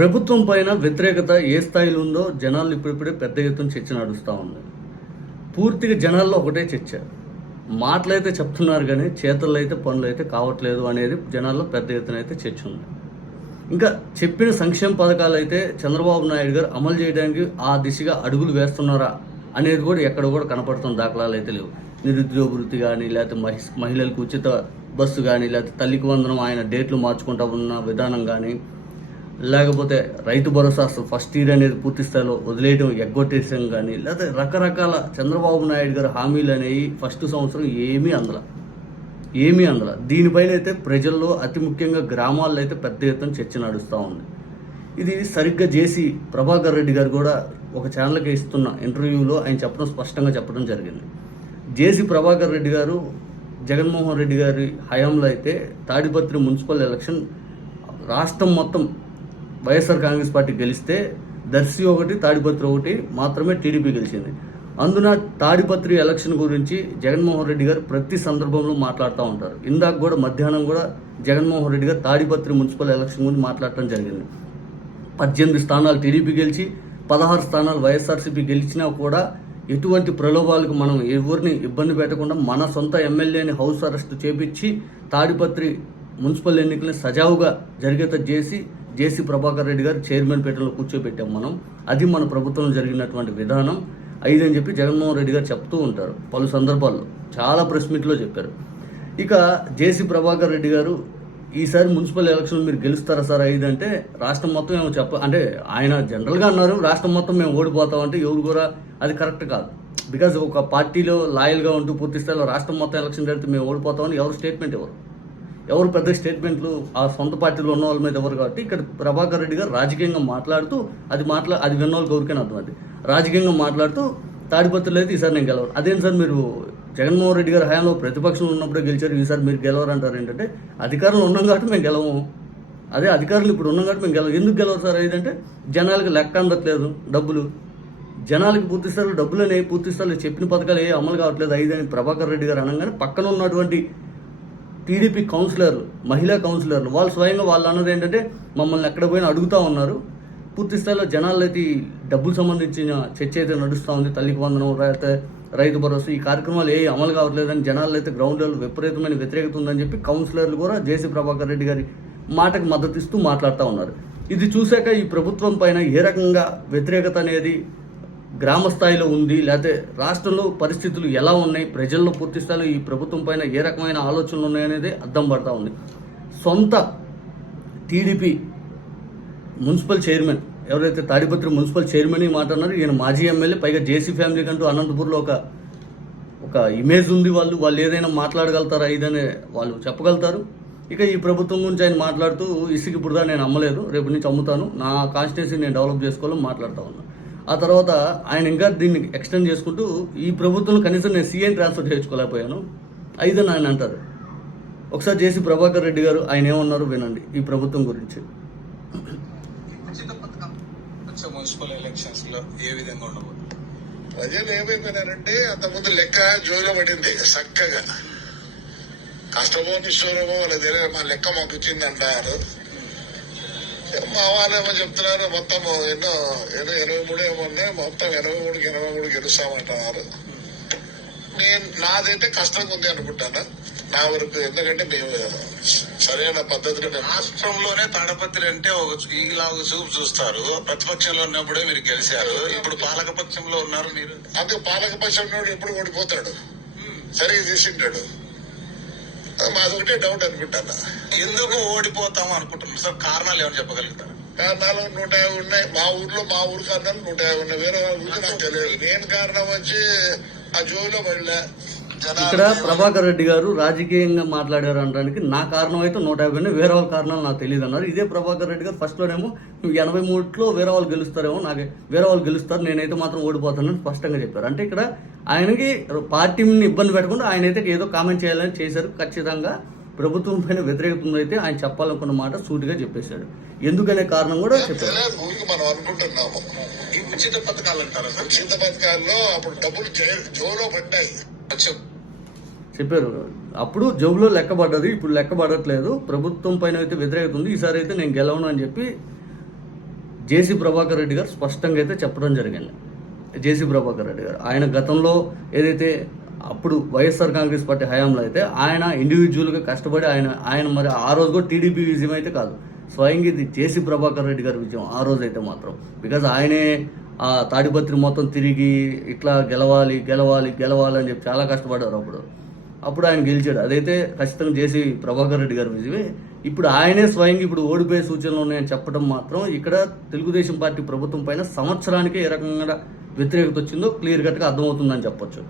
ప్రభుత్వం పైన వ్యతిరేకత ఏ స్థాయిలో ఉందో జనాలు ఇప్పుడిప్పుడే పెద్ద ఎత్తున చర్చ నడుస్తూ ఉంది పూర్తిగా జనాల్లో ఒకటే చర్చ. మాటలైతే చెప్తున్నారు కానీ చేతుల్లో అయితే పనులు అయితే కావట్లేదు అనేది జనాల్లో పెద్ద ఎత్తున అయితే చర్చ ఉంది. ఇంకా చెప్పిన సంక్షేమ పథకాలు అయితే చంద్రబాబు నాయుడు గారు అమలు చేయడానికి ఆ దిశగా అడుగులు వేస్తున్నారా అనేది కూడా ఎక్కడ కూడా కనపడుతున్న దాఖలాలు అయితే లేవు. నిరుద్యోగ వృత్తి కానీ లేకపోతే మహి మహిళలకు ఉచిత బస్సు కానీ లేకపోతే తల్లికి వందనం ఆయన డేట్లు మార్చుకుంటా ఉన్న విధానం కానీ లేకపోతే రైతు భరోసా అసలు ఫస్ట్ ఇయర్ అనేది పూర్తి స్థాయిలో వదిలేయడం ఎగ్గొట్టేసాం కానీ లేకపోతే రకరకాల చంద్రబాబు నాయుడు గారి హామీలు అనేవి ఫస్ట్ సంవత్సరం ఏమీ అందల. ఏమీ అందల. దీనిపైన అయితే ప్రజల్లో అతి ముఖ్యంగా గ్రామాల్లో అయితే పెద్ద ఎత్తున చర్చ నడుస్తూ ఉంది. ఇది సరిగ్గా చేసి ప్రభాకర్ రెడ్డి గారు కూడా ఒక ఛానల్కి ఇస్తున్న ఇంటర్వ్యూలో ఆయన చెప్పడం స్పష్టంగా చెప్పడం జరిగింది. జేసీ ప్రభాకర్ రెడ్డి గారు జగన్మోహన్ రెడ్డి గారి హయాంలో అయితే తాడిపత్రి మున్సిపల్ ఎలక్షన్ రాష్ట్రం మొత్తం వైఎస్ఆర్ కాంగ్రెస్ పార్టీ గెలిస్తే దర్శి ఒకటి తాడిపత్రి ఒకటి మాత్రమే టీడీపీ గెలిచింది. అందున తాడిపత్రి ఎలక్షన్ గురించి జగన్మోహన్ రెడ్డి గారు ప్రతి సందర్భంలో మాట్లాడుతూ ఉంటారు. ఇందాక కూడా మధ్యాహ్నం కూడా జగన్మోహన్ రెడ్డి గారు తాడిపత్రి మున్సిపల్ ఎలక్షన్ గురించి మాట్లాడటం జరిగింది. పద్దెనిమిది స్థానాలు టీడీపీ గెలిచి పదహారు స్థానాలు వైఎస్ఆర్సీపీ గెలిచినా కూడా ఎటువంటి ప్రలోభాలకు మనం ఎవరిని ఇబ్బంది పెట్టకుండా మన సొంత ఎమ్మెల్యేని హౌస్ అరెస్ట్ చేపించి తాడిపత్రి మున్సిపల్ ఎన్నికల్ని సజావుగా జరిగేత చేసి జేసీ ప్రభాకర్ రెడ్డి గారు చైర్మన్ పీఠంలో కూర్చోబెట్టాం మనం. అది మన ప్రభుత్వంలో జరిగినటువంటి విధానం. ఐదని చెప్పి జగన్మోహన్ రెడ్డి గారు చెప్తూ ఉంటారు పలు సందర్భాల్లో. చాలా ప్రెస్ మీట్లో చెప్పారు. ఇక జేసీ ప్రభాకర్ రెడ్డి గారు ఈసారి మున్సిపల్ ఎలక్షన్ మీరు గెలుస్తారా సార్ ఐదు అంటే రాష్ట్రం మొత్తం ఏమో చెప్ప అంటే ఆయన జనరల్గా అన్నారు రాష్ట్రం మొత్తం మేము ఓడిపోతాం అంటే ఎవరు కూడా అది కరెక్ట్ కాదు. బికాజ్ ఒక పార్టీలో లాయల్గా ఉంటూ పూర్తి స్థాయిలో రాష్ట్రం మొత్తం ఎలక్షన్ జరిగితే మేము ఓడిపోతామని ఎవరు స్టేట్మెంట్ ఎవరు ఎవరు పెద్ద స్టేట్మెంట్లు ఆ సొంత పార్టీలో ఉన్న వాళ్ళ మీద ఎవరు కాబట్టి ఇక్కడ ప్రభాకర్ రెడ్డి గారు రాజకీయంగా మాట్లాడుతూ అది మాట్లా అది విన్న వాళ్ళకి ఎవరికైనా అర్థం అది రాజకీయంగా మాట్లాడుతూ తాడిపత్రులు అయితే ఈసారి నేను గెలవరు అదేం సార్ మీరు జగన్మోహన్ రెడ్డి గారి హయాంలో ప్రతిపక్షంలో ఉన్నప్పుడే గెలిచారు ఈసారి మీరు గెలవరు అంటారు ఏంటంటే అధికారంలో ఉన్నాం కాబట్టి మేము గెలవము. అదే అధికారులు ఇప్పుడు ఉన్నాం కాబట్టి మేము గెలవం ఎందుకు గెలవరు సార్ ఏదంటే జనాలకు లెక్క అందట్లేదు డబ్బులు. జనాలకి పూర్తి స్థాయిలో డబ్బులు అనేవి పూర్తి స్థాయిలో చెప్పిన పథకాలు ఏ అమలు కావట్లేదు. ఐదని అని ప్రభాకర్ రెడ్డి గారు అనగానే పక్కన ఉన్నటువంటి టీడీపీ కౌన్సిలర్లు మహిళా కౌన్సిలర్లు వాళ్ళు స్వయంగా వాళ్ళు అన్నది ఏంటంటే మమ్మల్ని ఎక్కడ పోయినా అడుగుతూ ఉన్నారు. పూర్తి స్థాయిలో జనాలు అయితే డబ్బులు సంబంధించిన చర్చ అయితే నడుస్తూ ఉంది. తల్లికి వందనం లేకపోతే రైతు భరోసా ఈ కార్యక్రమాలు ఏ అమలు కావట్లేదని జనాలు అయితే గ్రౌండ్లో విపరీతమైన వ్యతిరేకత ఉందని చెప్పి కౌన్సిలర్లు కూడా జేసీ ప్రభాకర్ రెడ్డి గారి మాటకు మద్దతు ఇస్తూ మాట్లాడుతూ ఉన్నారు. ఇది చూశాక ఈ ప్రభుత్వం పైన ఏ రకంగా వ్యతిరేకత అనేది గ్రామ స్థాయిలో ఉంది లేకపోతే రాష్ట్రంలో పరిస్థితులు ఎలా ఉన్నాయి ప్రజల్లో పూర్తి స్థాయిలో ఈ ప్రభుత్వం పైన ఏ రకమైన ఆలోచనలు ఉన్నాయనేది అర్థం పడతా ఉంది. సొంత టీడీపీ మున్సిపల్ చైర్మన్ ఎవరైతే తాడిపత్రి మున్సిపల్ చైర్మన్ మాట్లాడినారు ఈయన మాజీ ఎమ్మెల్యే పైగా జేసీ ఫ్యామిలీ కంటూ అనంతపూర్లో ఒక ఒక ఇమేజ్ ఉంది వాళ్ళు వాళ్ళు ఏదైనా మాట్లాడగలుగుతారా ఇదనే వాళ్ళు చెప్పగలుగుతారు. ఇక ఈ ప్రభుత్వం గురించి ఆయన మాట్లాడుతూ ఇసుక ఇప్పుడు నేను అమ్మలేదు రేపు నుంచి అమ్ముతాను నా కాన్స్టిట్యూన్సీ నేను డెవలప్ చేసుకోవాలని మాట్లాడుతూ ఉన్నాను ఆ తర్వాత ఆయన ఇంకా దీన్ని ఎక్స్టెండ్ చేసుకుంటూ ఈ ప్రభుత్వంలో కనీసం నేను సీఎం ట్రాన్స్ఫర్ చేయించుకోలేకపోయాను. ఐదని ఆయన అంటారు. ఒకసారి జేసీ ప్రభాకర్ రెడ్డి గారు ఆయన ఏమన్నారు వినండి ఈ ప్రభుత్వం గురించి. మున్సిపల్ ఎలక్షన్స్లో ఏ విధంగా ఉండబోతుంది? ప్రజలు ఏమైపోయినారంటే అంతకుముందు లెక్క జోలో పడింది చక్కగా. కష్టమో నిష్ఠూరమో వాళ్ళకి తెలియదు మా లెక్క మాకు వచ్చింది అంటారు మా వాళ్ళేమో చెప్తున్నారు మొత్తం ఎన్నో ఎనభై మూడు ఏమో ఉన్నాయి మొత్తం ఎనభై మూడుకి ఎనభై మూడు గెలుస్తామంటున్నారు నేను నాదైతే కష్టంగా ఉంది అనుకుంటాను. నా వరకు ఎందుకంటే మేము సరైన పద్ధతిలో నేను రాష్ట్రంలోనే తాడపత్రి అంటే ఒక ఈలాగా చూపు చూస్తారు. ప్రతిపక్షంలో ఉన్నప్పుడే మీరు గెలిచారు. ఇప్పుడు పాలక పక్షంలో ఉన్నారు మీరు. అందుకు పాలక పక్షం ఎప్పుడు ఓడిపోతాడు? సరిగ్గా చేసింటాడు మాది ఒకటే డౌట్ అనుకుంటాను? ఎందుకు ఓడిపోతాం అనుకుంటున్నారు? సార్ కారణాలు ఏమైనా చెప్పగలుగుతారు? కారణాలు నూట యాభై ఉన్నాయి. మా ఊర్లో మా ఊరు కారణాలు నూట యాభై ఉన్నాయి. వేరే వాళ్ళ నాకు తెలియదు. నేను కారణం వచ్చి ఆ జోబిలో పడలే. ఇక్కడ ప్రభాకర్ రెడ్డి గారు రాజకీయంగా మాట్లాడారు అనడానికి నా కారణం అయితే నూట యాభై వేరే వాళ్ళ కారణాలు నాకు తెలియదు అన్నారు. ఇదే ప్రభాకర్ రెడ్డి గారు ఫస్ట్లోనేమో ఎనభై మూడులో వేరే వాళ్ళు గెలుస్తారేమో నాకు వేరే వాళ్ళు గెలుస్తారు నేనైతే మాత్రం ఓడిపోతానని స్పష్టంగా చెప్పారు. అంటే ఇక్కడ ఆయనకి పార్టీని ఇబ్బంది పెట్టకుండా ఆయన అయితే ఏదో కామెంట్ చేయాలని చేశారు. ఖచ్చితంగా ప్రభుత్వం పైన వ్యతిరేకత ఉందైతే ఆయన చెప్పాలనుకున్న మాట సూటిగా చెప్పేశాడు. ఎందుకనే కారణం కూడా చెప్పారు. మనం అనుకుంటున్నాము. ఈ ఉచిత పథకాలు అంటారా ఉచిత పథకాల్లో అప్పుడు డబ్బులు జోలో పడ్డాయి. చెప్పారు. అప్పుడు జబ్బులో లెక్కబడ్డది ఇప్పుడు లెక్కబడట్లేదు. ప్రభుత్వం పైన అయితే వ్యతిరేకత ఉంది. ఈసారి అయితే నేను గెలవను అని చెప్పి జేసీ ప్రభాకర్ రెడ్డి గారు స్పష్టంగా అయితే చెప్పడం జరిగింది. జేసీ ప్రభాకర్ రెడ్డి గారు. ఆయన గతంలో ఏదైతే అప్పుడు వైఎస్ఆర్ కాంగ్రెస్ పార్టీ హయాంలో అయితే ఆయన ఇండివిజువల్గా కష్టపడి ఆయన ఆయన మరి ఆ రోజు కూడా టీడీపీ విజయం అయితే కాదు. స్వయంగా ఇది జేసీ ప్రభాకర్ రెడ్డి గారి విజయం ఆ రోజు అయితే మాత్రం. బికాజ్ ఆయనే ఆ తాడిపత్రి మొత్తం తిరిగి ఇట్లా గెలవాలి గెలవాలి గెలవాలి అని చెప్పి చాలా కష్టపడ్డారు అప్పుడు. అప్పుడు ఆయన గెలిచాడు. అదైతే ఖచ్చితంగా చేసి ప్రభాకర్ రెడ్డి గారు విజయమే. ఇప్పుడు ఆయనే స్వయంగా ఇప్పుడు ఓడిపోయే సూచనలు ఉన్నాయని చెప్పడం మాత్రం ఇక్కడ తెలుగుదేశం పార్టీ ప్రభుత్వం పైన సంవత్సరానికి ఏ రకంగా వ్యతిరేకత వచ్చిందో క్లియర్ కట్గా అర్థమవుతుందని చెప్పొచ్చు.